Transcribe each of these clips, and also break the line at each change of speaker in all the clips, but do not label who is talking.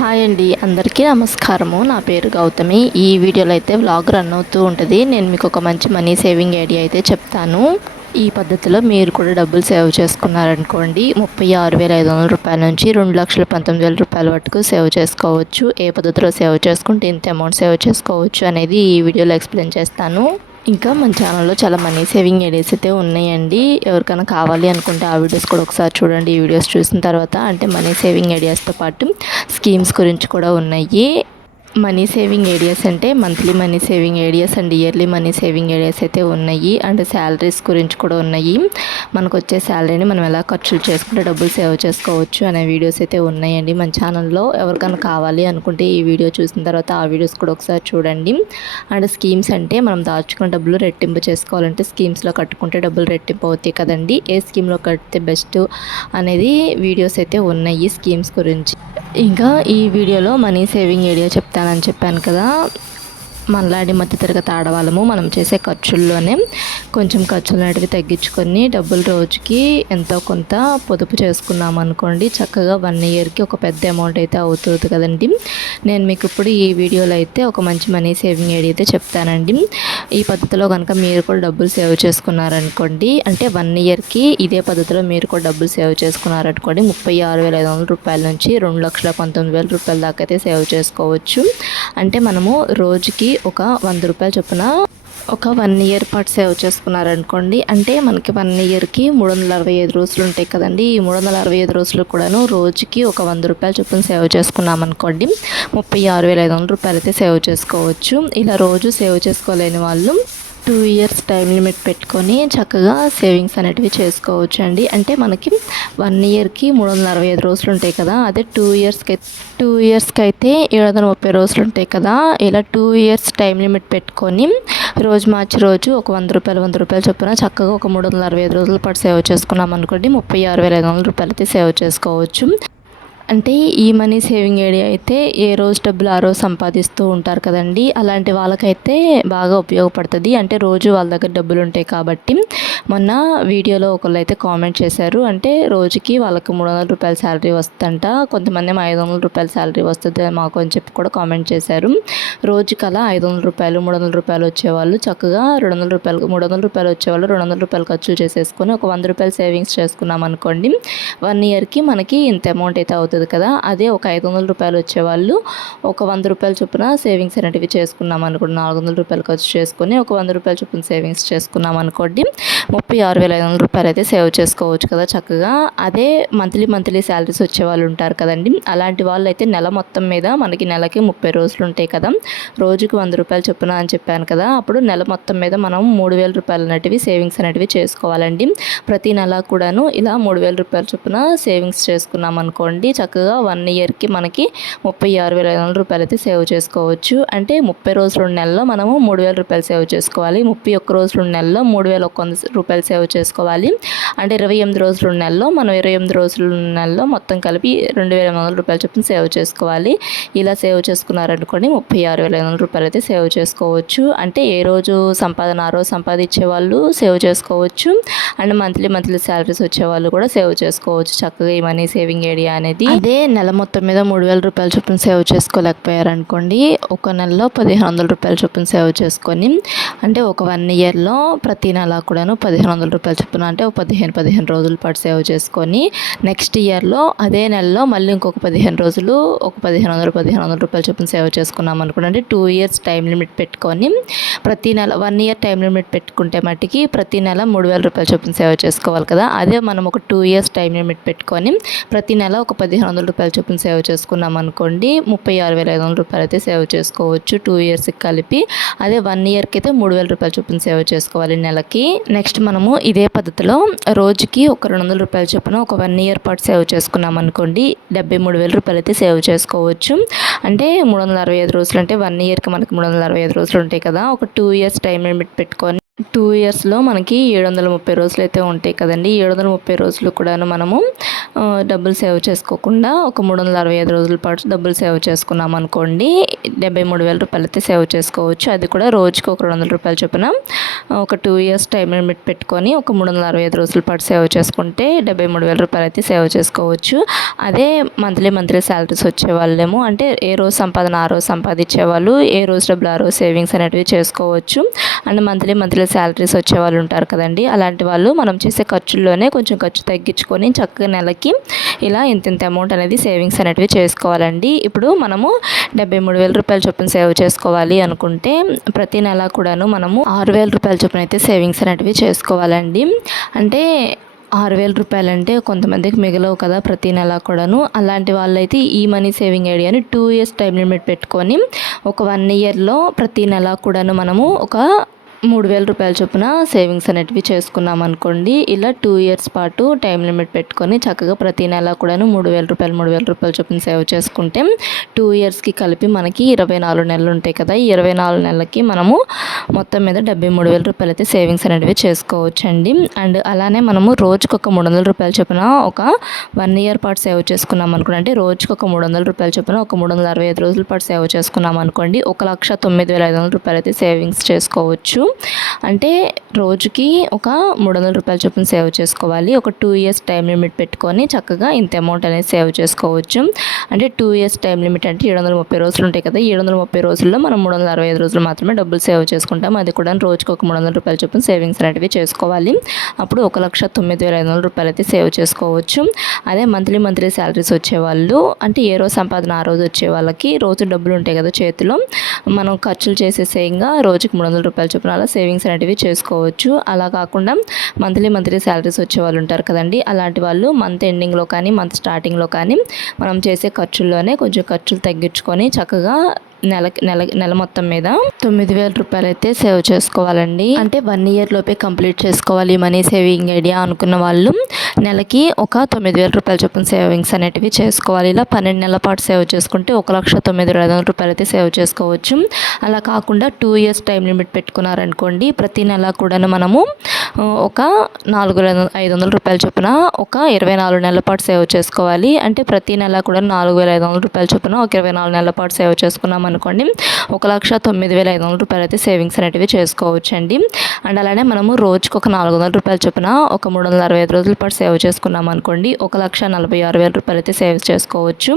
Hi అండి అందరికీ నమస్కారము. నా పేరు గౌతమి. ఈ వీడియోలో అయితే వ్లాగ్ రన్ అవుతూ ఉంటుంది. నేను మీకు ఒక మంచి మనీ సేవింగ్ ఐడియా అయితే చెప్తాను. ఈ పద్ధతిలో మీరు కూడా డబ్బులు సేవ్ చేసుకున్నారనుకోండి ముప్పై ఆరు వేల ఐదు వందల రూపాయల నుంచి రెండు లక్షల పంతొమ్మిది వేల రూపాయల వరకు సేవ్ చేసుకోవచ్చు. ఏ పద్ధతిలో సేవ్ చేసుకుంటే ఇంత అమౌంట్ సేవ్ చేసుకోవచ్చు అనేది ఈ వీడియోలో ఎక్స్ప్లెయిన్ చేస్తాను. ఇంకా మన ఛానల్లో చాలా మనీ సేవింగ్ ఐడియాస్ అయితే ఉన్నాయండి. ఎవరికైనా కావాలి అనుకుంటే ఆ వీడియోస్ కూడా ఒకసారి చూడండి. ఈ వీడియోస్ చూసిన తర్వాత అంటే మనీ సేవింగ్ ఐడియాస్తో పాటు స్కీమ్స్ గురించి కూడా ఉన్నాయి. మనీ సేవింగ్ ఏరియాస్ అంటే monthly money saving areas and yearly money saving areas అయితే ఉన్నాయి. అండ్ శాలరీస్ గురించి కూడా ఉన్నాయి. మనకు వచ్చే శాలరీని మనం ఎలా ఖర్చులు చేసుకుంటే డబ్బులు సేవ్ చేసుకోవచ్చు అనే వీడియోస్ అయితే ఉన్నాయండి మన ఛానల్లో. ఎవరికైనా కావాలి అనుకుంటే ఈ వీడియో చూసిన తర్వాత ఆ వీడియోస్ కూడా ఒకసారి చూడండి. అండ్ స్కీమ్స్ అంటే మనం దాచుకున్న డబ్బులు రెట్టింపు చేసుకోవాలంటే స్కీమ్స్లో కట్టుకుంటే డబ్బులు రెట్టింపు అవుతాయి కదండి. ఏ స్కీమ్లో కడితే బెస్ట్ అనేది వీడియోస్ అయితే ఉన్నాయి స్కీమ్స్ గురించి. ఇంకా ఈ వీడియోలో మనీ సేవింగ్ ఐడియా చెప్తానని చెప్పాను కదా. మనలాంటి మధ్యతరగతి ఆడవాళ్ళము మనం చేసే ఖర్చుల్లోనే కొంచెం ఖర్చులు అనేటివి తగ్గించుకొని డబ్బులు రోజుకి ఎంతో కొంత పొదుపు చేసుకున్నాం అనుకోండి చక్కగా వన్ ఇయర్కి ఒక పెద్ద అమౌంట్ అయితే అవుతుంది కదండి. నేను మీకు ఇప్పుడు ఈ వీడియోలో అయితే ఒక మంచి మనీ సేవింగ్ ఐడి అయితే చెప్తానండి. ఈ పద్ధతిలో కనుక మీరు కూడా డబ్బులు సేవ్ చేసుకున్నారనుకోండి అంటే వన్ ఇయర్కి ఇదే పద్ధతిలో మీరు కూడా డబ్బులు సేవ్ చేసుకున్నారనుకోండి ముప్పై ఆరు వేల ఐదు వందల రూపాయల నుంచి రెండు లక్షల పంతొమ్మిది వేల రూపాయల దాకా అయితే సేవ్ చేసుకోవచ్చు. అంటే మనము రోజుకి ఒక వంద రూపాయలు చొప్పున ఒక వన్ ఇయర్ పాటు సేవ్ చేసుకున్నారనుకోండి అంటే మనకి వన్ ఇయర్కి మూడు వందల అరవై ఐదు రోజులు ఉంటాయి కదండి. ఈ మూడు వందల అరవై ఐదు రోజులు కూడాను రోజుకి ఒక వంద రూపాయలు చొప్పున సేవ్ చేసుకున్నామనుకోండి ముప్పై ఆరు వేల ఐదు వందల రూపాయలు అయితే సేవ్ చేసుకోవచ్చు. ఇలా రోజు సేవ్ చేసుకోలేని వాళ్ళు టూ ఇయర్స్ టైం లిమిట్ పెట్టుకొని చక్కగా సేవింగ్స్ అనేటివి చేసుకోవచ్చు అండి అంటే మనకి వన్ ఇయర్కి మూడు వందల అరవై ఐదు రోజులు ఉంటాయి కదా అదే టూ ఇయర్స్కి టూ ఇయర్స్కి అయితే ఏడు వందల ముప్పై రోజులు ఉంటాయి కదా ఇలా టూ ఇయర్స్ టైం లిమిట్ పెట్టుకొని రోజు మార్చి రోజు ఒక వంద రూపాయలు వంద రూపాయలు చొప్పున చక్కగా ఒక మూడు వందల అరవై ఐదు రోజుల పాటు సేవ్ చేసుకున్నాం అనుకోండి ముప్పై ఆరు వేల ఐదు వందల రూపాయలు అయితే సేవ్ చేసుకోవచ్చు. అంటే ఈ మనీ సేవింగ్ ఐడియా అయితే ఏ రోజు డబ్బులు ఆ రోజు సంపాదిస్తూ ఉంటారు కదండి. అలాంటి వాళ్ళకైతే బాగా ఉపయోగపడుతుంది. అంటే రోజు వాళ్ళ దగ్గర డబ్బులు ఉంటాయి కాబట్టి. మొన్న వీడియోలో ఒకళ్ళు అయితే కామెంట్ చేశారు. అంటే రోజుకి వాళ్ళకి మూడు వందల రూపాయల శాలరీ వస్తుందంట. కొంతమంది ఐదు వందల రూపాయల శాలరీ వస్తుంది మాకు అని చెప్పి కూడా కామెంట్ చేశారు. రోజుకి అలా ఐదు వందల రూపాయలు మూడు వందల రూపాయలు వచ్చేవాళ్ళు. చక్కగా రెండు వందల రూపాయలు మూడు వందల రూపాయలు వచ్చేవాళ్ళు. రెండు వందల రూపాయలు ఖర్చు చేసేసుకొని ఒక వంద రూపాయలు సేవింగ్స్ చేసుకున్నాం అనుకోండి వన్ ఇయర్కి మనకి ఇంత అమౌంట్ అయితే అవుతుంది. కదా? అదే ఒక ఐదు వందల రూపాయలు వచ్చేవాళ్ళు. ఒక వంద రూపాయల చొప్పున సేవింగ్స్ అనేటివి చేసుకున్నాం అనుకోండి. నాలుగు వందల రూపాయలు ఖర్చు చేసుకొని ఒక వంద రూపాయల చొప్పున సేవింగ్స్ చేసుకున్నాం అనుకోండి. ముప్పై ఆరు వేల ఐదు వందల రూపాయలు అయితే సేవ్ చేసుకోవచ్చు కదా చక్కగా. అదే మంత్లీ మంత్లీ శాలరీస్ వచ్చే వాళ్ళు ఉంటారు కదండి. అలాంటి వాళ్ళు అయితే నెల మొత్తం మీద మనకి నెలకి ముప్పై రోజులు ఉంటాయి కదా. రోజుకి వంద రూపాయలు చొప్పున అని చెప్పాను కదా. అప్పుడు నెల మొత్తం మీద మనం మూడు వేల రూపాయలు అనేటివి సేవింగ్స్ అనేటివి చేసుకోవాలండి. ప్రతి నెల కూడాను ఇలా మూడు వేల రూపాయల చొప్పున సేవింగ్స్ చేసుకున్నాం అనుకోండి. చక్కగా వన్ ఇయర్కి మనకి ముప్పై ఆరు వేల ఐదు వందల రూపాయలు అయితే సేవ్ చేసుకోవచ్చు. అంటే ముప్పై రోజులు నెలలో మనము మూడు వేల రూపాయలు సేవ్ చేసుకోవాలి. ముప్పై ఒక్క రోజులు నెలలో మూడు వేల ఒక్క వంద రూపాయలు సేవ్ చేసుకోవాలి. అంటే ఇరవై ఎనిమిది రోజులు నెలలో మనం ఇరవై ఎనిమిది రోజులు నెలలో మొత్తం కలిపి రెండు వేల ఎనిమిది వందల రూపాయలు చొప్పున సేవ్ చేసుకోవాలి. ఇలా సేవ్ చేసుకున్నారనుకోండి ముప్పై ఆరు వేల ఐదు వందల రూపాయలు అయితే సేవ్ చేసుకోవచ్చు. అంటే ఏ రోజు సంపాదన ఆ రోజు సంపాదించే వాళ్ళు సేవ్ చేసుకోవచ్చు. అండ్ మంత్లీ మంత్లీ శాలరీస్ వచ్చే వాళ్ళు కూడా సేవ్ చేసుకోవచ్చు. చక్కగా ఈ మనీ సేవింగ్ ఏరియా అనేది అదే నెల మొత్తం మీద మూడు వేల రూపాయలు చొప్పున సేవ్ చేసుకోలేకపోయారనుకోండి ఒక నెలలో పదిహేను వందల రూపాయలు చొప్పున సేవ్ చేసుకొని అంటే ఒక వన్ ఇయర్లో ప్రతి నెల కూడాను పదిహేను వందల రూపాయలు చొప్పున అంటే ఒక పదిహేను పదిహేను రోజుల పాటు సేవ్ చేసుకొని నెక్స్ట్ ఇయర్లో అదే నెలలో మళ్ళీ ఇంకొక పదిహేను రోజులు ఒక పదిహేను వందలు పదిహేను వందల రూపాయలు చొప్పున సేవ్ చేసుకున్నాం అనుకోండి అంటే టూ ఇయర్స్ టైం లిమిట్ పెట్టుకొని ప్రతి నెల వన్ ఇయర్ టైం లిమిట్ పెట్టుకుంటే మట్టికి ప్రతి నెల మూడు వేల రూపాయలు చొప్పున సేవ్ చేసుకోవాలి కదా అదే మనం ఒక టూ ఇయర్స్ టైం లిమిట్ పెట్టుకొని ప్రతి నెల ఒక పదిహేను వందల రూపాయలు చొప్పున సేవ్ చేసుకున్నాం అనుకోండి ముప్పై ఆరు వేల ఐదు వందల రూపాయలు అయితే సేవ్ చేసుకోవచ్చు. టూ ఇయర్స్కి కలిపి అదే వన్ ఇయర్కి అయితే మూడు వేల రూపాయలు చొప్పున సేవ్ చేసుకోవాలి నెలకి. నెక్స్ట్ మనము ఇదే పద్ధతిలో రోజుకి ఒక రెండు వందల రూపాయల చొప్పున ఒక వన్ ఇయర్ పాటు సేవ్ చేసుకున్నాం అనుకోండి డెబ్బై మూడు వేల రూపాయలు అయితే సేవ్ చేసుకోవచ్చు. అంటే మూడు వందల అరవై ఐదు రోజులు అంటే వన్ ఇయర్కి మనకి మూడు వందల అరవై ఐదు రోజులు ఉంటాయి కదా ఒక టూ ఇయర్స్ టైం లిమిట్ పెట్టుకొని టూ ఇయర్స్లో మనకి ఏడు వందల ముప్పై రోజులు అయితే ఉంటాయి కదండి. ఏడు వందల ముప్పై రోజులు కూడాను మనము డబ్బులు సేవ్ చేసుకోకుండా ఒక మూడు వందల అరవై ఐదు రోజుల పాటు డబ్బులు సేవ్ చేసుకున్నాం అనుకోండి. డెబ్బై మూడు వేల రూపాయలు అయితే సేవ్ చేసుకోవచ్చు. అది కూడా రోజుకి ఒక రెండు వందల రూపాయలు చొప్పున ఒక టూ ఇయర్స్ టైం లిమిట్ పెట్టుకొని ఒక మూడు వందల అరవై ఐదు రోజుల పాటు సేవ్ చేసుకుంటే డెబ్బై మూడు వేల రూపాయలు అయితే సేవ్ చేసుకోవచ్చు. అదే మంత్లీ మంత్లీ శాలరీస్ వచ్చే వాళ్ళేమో అంటే ఏ రోజు సంపాదన ఆ రోజు సంపాదించే వాళ్ళు ఏ రోజు డబ్బులు ఆ రోజు సేవింగ్స్ అనేటివి చేసుకోవచ్చు. అండ్ మంత్లీ మంత్లీ శాలరీస్ వచ్చే వాళ్ళు ఉంటారు కదండి. అలాంటి వాళ్ళు మనం చేసే ఖర్చుల్లోనే కొంచెం ఖర్చు తగ్గించుకొని చక్కగా నెలకి ఇలా ఇంత ఇంత అమౌంట్ అనేది సేవింగ్స్ అనేటివి చేసుకోవాలండి. ఇప్పుడు మనము డెబ్బై మూడు వేల రూపాయల చొప్పున సేవ్ చేసుకోవాలి అనుకుంటే ప్రతి నెల కూడాను మనము ఆరు వేల రూపాయల చొప్పున అయితే సేవింగ్స్ అనేటివి చేసుకోవాలండి. అంటే ఆరు వేల రూపాయలు అంటే కొంతమందికి మిగలవు కదా ప్రతి నెల కూడాను. అలాంటి వాళ్ళైతే ఈ మనీ సేవింగ్ ఐడియాని టూ ఇయర్స్ టైం లిమిట్ పెట్టుకొని ఒక వన్ ఇయర్లో ప్రతి నెల కూడాను మనము ఒక మూడు వేల రూపాయల చొప్పున సేవింగ్స్ అనేటివి చేసుకున్నాం అనుకోండి. ఇలా టూ ఇయర్స్ పాటు టైం లిమిట్ పెట్టుకొని చక్కగా ప్రతి నెల కూడాను మూడు వేల రూపాయలు మూడు వేల రూపాయల చొప్పున సేవ్ చేసుకుంటే టూ ఇయర్స్కి కలిపి మనకి ఇరవై నాలుగు నెలలు ఉంటాయి కదా. ఈ ఇరవై నాలుగు నెలలకి మనము మొత్తం మీద డెబ్బై మూడు వేల రూపాయలు అయితే సేవింగ్స్ అనేటివి చేసుకోవచ్చండి. అండ్ అలానే మనము రోజుకొక ఒక మూడు వందల రూపాయల చొప్పున ఒక వన్ ఇయర్ పాటు సేవ్ చేసుకున్నాం అనుకోండి. అంటే రోజుకి ఒక మూడు వందల రూపాయల చొప్పున ఒక మూడు వందల అరవై ఐదు రోజుల పాటు సేవ్ చేసుకున్నాం అనుకోండి. ఒక లక్ష తొమ్మిది వేల ఐదు వందల రూపాయలు అయితే సేవింగ్స్ చేసుకోవచ్చు. అంటే రోజుకి ఒక మూడు వందల రూపాయల చొప్పున సేవ్ చేసుకోవాలి. ఒక టూ ఇయర్స్ టైం లిమిట్ పెట్టుకొని చక్కగా ఇంత అమౌంట్ అనేది సేవ్ చేసుకోవచ్చు. అంటే టూ ఇయర్స్ టైం లిమిట్ అంటే ఏడు వందల ముప్పై రోజులు ఉంటాయి కదా ఏడు వందల ముప్పై రోజుల్లో మనం మూడు వందల అరవై ఐదు రోజులు మాత్రమే డబ్బులు సేవ్ చేసుకుంటాం. అది కూడా రోజుకి ఒక మూడు వందల రూపాయల చొప్పున సేవింగ్స్ అనేటివి చేసుకోవాలి. అప్పుడు ఒక లక్ష తొమ్మిది వేల ఐదు వందల రూపాయలు అయితే సేవ్ చేసుకోవచ్చు. అదే మంత్లీ మంత్లీ శాలరీస్ వచ్చేవాళ్ళు అంటే ఏ రోజు సంపాదన ఆ రోజు వచ్చే వాళ్ళకి రోజు డబ్బులు ఉంటాయి కదా చేతిలో మనం ఖర్చులు చేసేసేయంగా రోజుకి మూడు వందల రూపాయల చొప్పున రకాల సేవింగ్స్ అనేటివి చేసుకోవచ్చు. అలా కాకుండా మంత్లీ మంత్లీ శాలరీస్ వచ్చే వాళ్ళు ఉంటారు కదండి. అలాంటి వాళ్ళు మంత్ ఎండింగ్లో కానీ మంత్ స్టార్టింగ్లో కానీ మనం చేసే ఖర్చుల్లోనే కొంచెం ఖర్చులు తగ్గించుకొని చక్కగా నెల నెల నెల మొత్తం మీద తొమ్మిది వేల రూపాయలు అయితే సేవ్ చేసుకోవాలండి. అంటే వన్ ఇయర్ లోపే కంప్లీట్ చేసుకోవాలి మనీ సేవింగ్ ఐడియా అనుకున్న వాళ్ళు నెలకి ఒక తొమ్మిది వేల రూపాయల చొప్పున సేవింగ్స్ అనేటివి చేసుకోవాలి. ఇలా పన్నెండు నెలల పాటు సేవ్ చేసుకుంటే ఒక లక్ష తొమ్మిది వేల ఐదు వందల రూపాయలు అయితే సేవ్ చేసుకోవచ్చు. అలా కాకుండా టూ ఇయర్స్ టైం లిమిట్ పెట్టుకున్నారనుకోండి ప్రతి నెల కూడా మనము ఒక నాలుగు ఐదు వందల రూపాయల చొప్పున ఒక ఇరవై నాలుగు నెలల పాటు సేవ్ చేసుకోవాలి. అంటే ప్రతి నెల కూడా నాలుగు వేల ఐదు వందల రూపాయల చొప్పున ఒక ఇరవై నాలుగు నెలల పాటు సేవ్ చేసుకున్నాం అనుకోండి. ఒక లక్ష తొమ్మిది వేల ఐదు వందల రూపాయలు అయితే సేవింగ్స్ అనేటివి చేసుకోవచ్చు అండి అండ్ అలానే మనము రోజుకు ఒక నాలుగు వందల రూపాయలు చొప్పున ఒక మూడు వందల అరవై ఐదు రోజుల పాటు సేవ్ చేసుకున్నాం అనుకోండి. ఒక లక్ష నలభై ఆరు వేల రూపాయలు అయితే సేవ్ చేసుకోవచ్చు.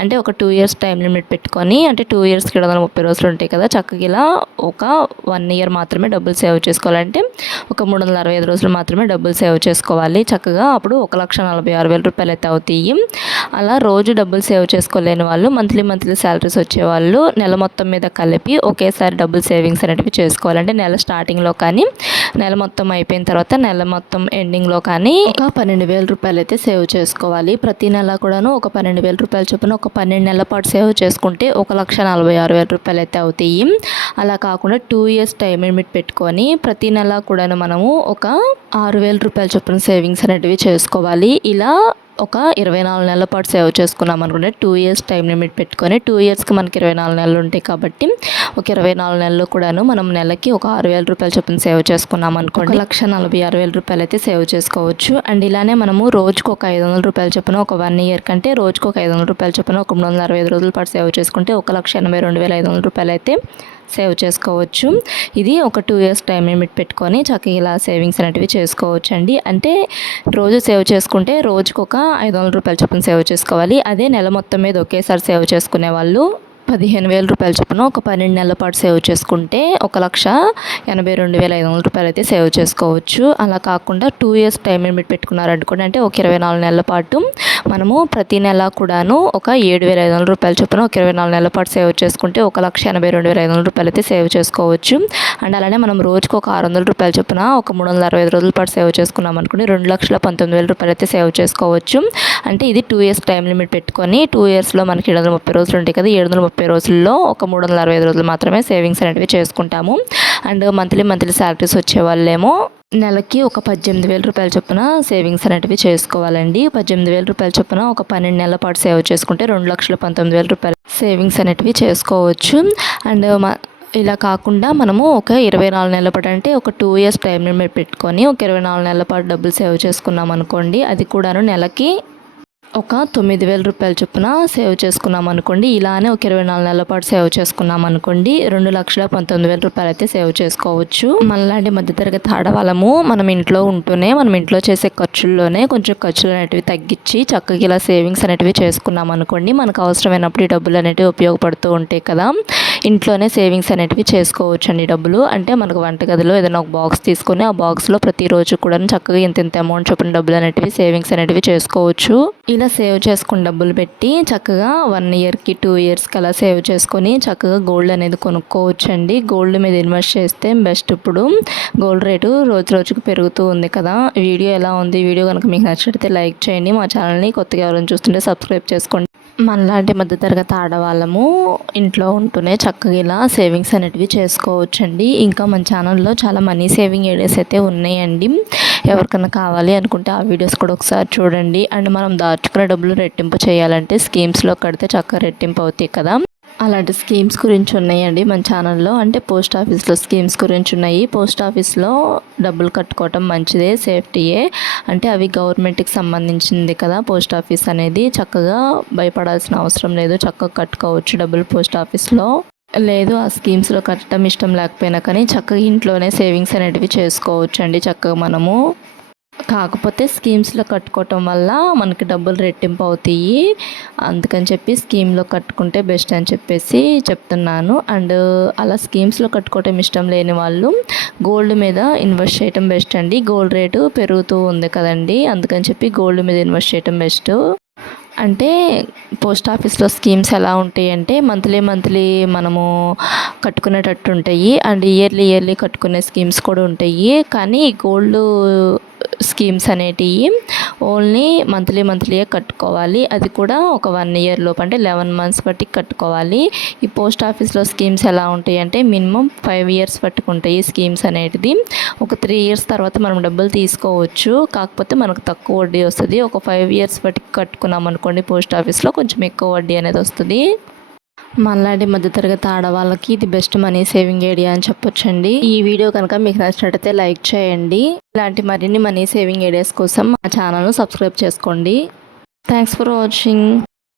అంటే ఒక టూ ఇయర్స్ టైం లిమిట్ పెట్టుకొని అంటే టూ ఇయర్స్కి ఏడు వందల ముప్పై రోజులు ఉంటాయి కదా చక్కగా ఇలా ఒక వన్ ఇయర్ మాత్రమే డబ్బులు సేవ్ చేసుకోవాలంటే ఒక మూడు వందల అరవై ఐదు రోజులు మాత్రమే డబ్బులు సేవ్ చేసుకోవాలి. చక్కగా అప్పుడు ఒక లక్ష నలభై ఆరు వేల రూపాయలు అయితే అవుతాయి. అలా రోజు డబ్బులు సేవ్ చేసుకోలేని వాళ్ళు మంత్లీ మంత్లీ శాలరీస్ వచ్చేవాళ్ళు నెల మొత్తం మీద కలిపి ఒకేసారి డబ్బులు సేవింగ్స్ అనేటివి చేసుకోవాలంటే నెల స్టార్టింగ్లో కానీ నెల మొత్తం అయిపోయిన తర్వాత నెల మొత్తం ఎండింగ్లో కానీ ఒక పన్నెండు వేల రూపాయలు అయితే సేవ్ చేసుకోవాలి. ప్రతి నెల కూడాను ఒక పన్నెండు వేల రూపాయల చొప్పున ఒక పన్నెండు నెలల పాటు సేవ్ చేసుకుంటే ఒక లక్ష నలభై ఆరు వేల రూపాయలు అయితే అవుతాయి. అలా కాకుండా టూ ఇయర్స్ టైం లిమిట్ పెట్టుకొని ప్రతి నెల కూడాను మనము ఒక ఆరు వేల రూపాయల చొప్పున సేవింగ్స్ అనేటివి చేసుకోవాలి. ఇలా ఒక ఇరవై నాలుగు నెలల పాటు సేవ్ చేసుకున్నాం అనుకుంటే టూ ఇయర్స్ టైం లిమిట్ పెట్టుకొని టూ ఇయర్స్కి మనకి ఇరవై నాలుగు నెలలు ఉంటాయి కాబట్టి ఒక ఇరవై నాలుగు నెలలు కూడాను మనం నెలకి ఒక ఆరు వేల రూపాయలు చొప్పున సేవ్ చేసుకున్నాం అనుకోండి. లక్ష నలభై ఆరు వేల రూపాయలు అయితే సేవ్ చేసుకోవచ్చు. అండ్ ఇలానే మనము రోజుకు ఒక ఐదు వందల రూపాయల చొప్పున ఒక వన్ ఇయర్ కంటే రోజుకు ఒక ఐదు వందల రూపాయల చొప్పున ఒక మూడు వందల అరవై ఐదు రోజుల పాటు సేవ్ చేసుకుంటే ఒక లక్ష ఎనభై రెండు వేల ఐదు వందల రూపాయలు అయితే సేవ్ చేసుకోవచ్చు. ఇది ఒక టూ ఇయర్స్ టైం లిమిట్ పెట్టుకొని చక్కగా ఇలా సేవింగ్స్ అనేటివి చేసుకోవచ్చు అండి అంటే రోజు సేవ్ చేసుకుంటే రోజుకొక ఐదు వందల రూపాయల చొప్పున సేవ్ చేసుకోవాలి. అదే నెల మొత్తం మీద ఒకేసారి సేవ్ చేసుకునే వాళ్ళు పదిహేను వేల రూపాయల చొప్పున ఒక పన్నెండు నెలల పాటు సేవ్ చేసుకుంటే ఒక లక్ష ఎనభై రెండు వేల ఐదు వందల రూపాయలు అయితే సేవ్ చేసుకోవచ్చు. అలా కాకుండా టూ ఇయర్స్ టైం లిమిట్ పెట్టుకున్నారనుకోండి అంటే ఒక ఇరవై నాలుగు నెలల పాటు మనము ప్రతి నెల కూడాను ఒక ఏడు వేల ఐదు వందల రూపాయల చొప్పున ఒక ఇరవై నాలుగు నెలల పాటు సేవ్ చేసుకుంటే ఒక లక్ష ఎనభై రెండు వేల ఐదు వందల రూపాయలు అయితే సేవ్ చేసుకోవచ్చు. అండ్ అలానే మనం రోజుకు ఒక ఆరు వందల రూపాయల చొప్పున ఒక మూడు వందల అరవై ఐదు రోజుల పాటు సేవ్ చేసుకున్నాం అనుకోండి రెండు లక్షల పంతొమ్మిది వేల రూపాయలు అయితే సేవ్ చేసుకోవచ్చు. అంటే ఇది టూ ఇయర్స్ టైం లిమిట్ పెట్టుకొని టూ ఇయర్స్లో మనకి ఏడు వందల ముప్పై రోజులు ఉంటాయి కదా ఏడు వందల ముప్పై ముప్పై రోజుల్లో ఒక మూడు వందల అరవై ఐదు రోజులు మాత్రమే సేవింగ్స్ అనేటివి చేసుకుంటాము. అండ్ మంత్లీ మంత్లీ శాలరీస్ వచ్చే వాళ్ళేమో నెలకి ఒక పద్దెనిమిది వేల రూపాయల చొప్పున సేవింగ్స్ అనేటివి చేసుకోవాలండి. పద్దెనిమిది వేల రూపాయల చొప్పున ఒక పన్నెండు నెలల పాటు సేవ్ చేసుకుంటే రెండు లక్షల పంతొమ్మిది వేల రూపాయలు సేవింగ్స్ అనేటివి చేసుకోవచ్చు. అండ్ ఇలా కాకుండా మనము ఒక ఇరవై నాలుగు నెలల పాటు అంటే ఒక టూ ఇయర్స్ టైం లిమిట్ పెట్టుకొని ఒక ఇరవై నాలుగు నెలల పాటు డబ్బులు సేవ్ చేసుకున్నాం అనుకోండి అది కూడాను నెలకి ఒక తొమ్మిది వేల రూపాయల చొప్పున సేవ్ చేసుకున్నాం అనుకోండి ఇలానే ఒక ఇరవై నాలుగు నెలల పాటు సేవ్ చేసుకున్నాం అనుకోండి రెండు లక్షల పంతొమ్మిది వేల రూపాయలు అయితే సేవ్ చేసుకోవచ్చు. మనలాంటి మధ్యతరగతి ఆడవాళ్ళము మనం ఇంట్లో ఉంటూనే మనం ఇంట్లో చేసే ఖర్చుల్లోనే కొంచెం ఖర్చులు అనేటివి తగ్గించి చక్కగా ఇలా సేవింగ్స్ అనేటివి చేసుకున్నాం అనుకోండి మనకు అవసరమైనప్పుడు ఈ డబ్బులు అనేటివి ఉపయోగపడుతూ ఉంటాయి కదా. ఇంట్లోనే సేవింగ్స్ అనేటివి చేసుకోవచ్చు అండి డబ్బులు. అంటే మనకు వంటగదిలో ఏదైనా ఒక బాక్స్ తీసుకొని ఆ బాక్స్లో ప్రతిరోజు కూడా చక్కగా ఇంత ఇంత అమౌంట్ చొప్పున డబ్బులు అనేటివి సేవింగ్స్ అనేటివి చేసుకోవచ్చు. ఇలా సేవ్ చేసుకుని డబ్బులు పెట్టి చక్కగా వన్ ఇయర్కి టూ ఇయర్స్కి అలా సేవ్ చేసుకొని చక్కగా గోల్డ్ అనేది కొనుక్కోవచ్చు అండి గోల్డ్ మీద ఇన్వెస్ట్ చేస్తే బెస్ట్ ఇప్పుడు. గోల్డ్ రేటు రోజు రోజుకు పెరుగుతూ ఉంది కదా. వీడియో ఎలా ఉంది? వీడియో కనుక మీకు నచ్చితే లైక్ చేయండి. మా ఛానల్ని కొత్తగా ఎవరైనా చూస్తుంటే సబ్స్క్రైబ్ చేసుకోండి. మనలాంటి మధ్యతరగతి ఆడవాళ్ళము ఇంట్లో ఉంటూనే చక్కగా ఇలా సేవింగ్స్ అనేటివి చేసుకోవచ్చండి. ఇంకా మన ఛానల్లో చాలా మనీ సేవింగ్ ఐడియాస్ అయితే ఉన్నాయండి. ఎవరికైనా కావాలి అనుకుంటే ఆ వీడియోస్ కూడా ఒకసారి చూడండి. అండ్ మనం దాచుకునే డబ్బులు రెట్టింపు చేయాలంటే స్కీమ్స్లో కడితే చక్కగా రెట్టింపు అవుతాయి కదా. అలాంటి స్కీమ్స్ గురించి ఉన్నాయండి మన ఛానల్లో. అంటే పోస్ట్ ఆఫీస్లో స్కీమ్స్ గురించి ఉన్నాయి. పోస్ట్ ఆఫీస్లో డబ్బులు కట్టుకోవటం మంచిదే సేఫ్టీయే. అంటే అవి గవర్నమెంట్కి సంబంధించింది కదా పోస్ట్ ఆఫీస్ అనేది. చక్కగా భయపడాల్సిన అవసరం లేదు. చక్కగా కట్టుకోవచ్చు డబ్బులు పోస్ట్ ఆఫీస్లో. లేదు ఆ స్కీమ్స్లో కట్టడం ఇష్టం లేకపోయినా కానీ చక్కగా ఇంట్లోనే సేవింగ్స్ అనేటివి చేసుకోవచ్చు అండి చక్కగా మనము. కాకపోతే స్కీమ్స్లో కట్టుకోవటం వల్ల మనకి డబ్బులు రెట్టింపు అవుతాయి. అందుకని చెప్పి స్కీమ్లో కట్టుకుంటే బెస్ట్ అని చెప్పేసి చెప్తున్నాను. అండ్ అలా స్కీమ్స్లో కట్టుకోవటం ఇష్టం లేని వాళ్ళు గోల్డ్ మీద ఇన్వెస్ట్ చేయటం బెస్ట్ అండి. గోల్డ్ రేటు పెరుగుతూ ఉంది కదండి. అందుకని చెప్పి గోల్డ్ మీద ఇన్వెస్ట్ చేయటం బెస్ట్. అంటే పోస్ట్ ఆఫీస్లో స్కీమ్స్ ఎలా ఉంటాయి అంటే మంత్లీ మంత్లీ మనము కట్టుకునేటట్టు ఉంటాయి అండ్ ఇయర్లీ ఇయర్లీ కట్టుకునే స్కీమ్స్ కూడా ఉంటాయి. కానీ గోల్డ్ స్కీమ్స్ అనేటివి ఓన్లీ మంత్లీ మంత్లీయే కట్టుకోవాలి. అది కూడా ఒక వన్ ఇయర్ లోపు అంటే లెవెన్ మంత్స్ బట్టి కట్టుకోవాలి. ఈ పోస్ట్ ఆఫీస్లో స్కీమ్స్ ఎలా ఉంటాయి అంటే మినిమం ఫైవ్ ఇయర్స్ పట్టుకుంటాయి స్కీమ్స్ అనేటిది. ఒక త్రీ ఇయర్స్ తర్వాత మనం డబ్బులు తీసుకోవచ్చు. కాకపోతే మనకు తక్కువ వడ్డీ వస్తుంది. ఒక ఫైవ్ ఇయర్స్ బట్టి కట్టుకున్నాం అనుకోండి పోస్ట్ ఆఫీస్లో కొంచెం ఎక్కువ వడ్డీ అనేది వస్తుంది. మల్లాడి మధ్యతరగతి ఆడవాళ్ళకి ఇది బెస్ట్ మనీ సేవింగ్ ఐడియా అని చెప్పొచ్చండి. ఈ వీడియో కనుక మీకు నచ్చినట్టయితే లైక్ చేయండి. ఇలాంటి మరిన్ని మనీ సేవింగ్ ఐడియాస్ కోసం మా ఛానల్ను సబ్స్క్రైబ్ చేసుకోండి. Thanks for watching.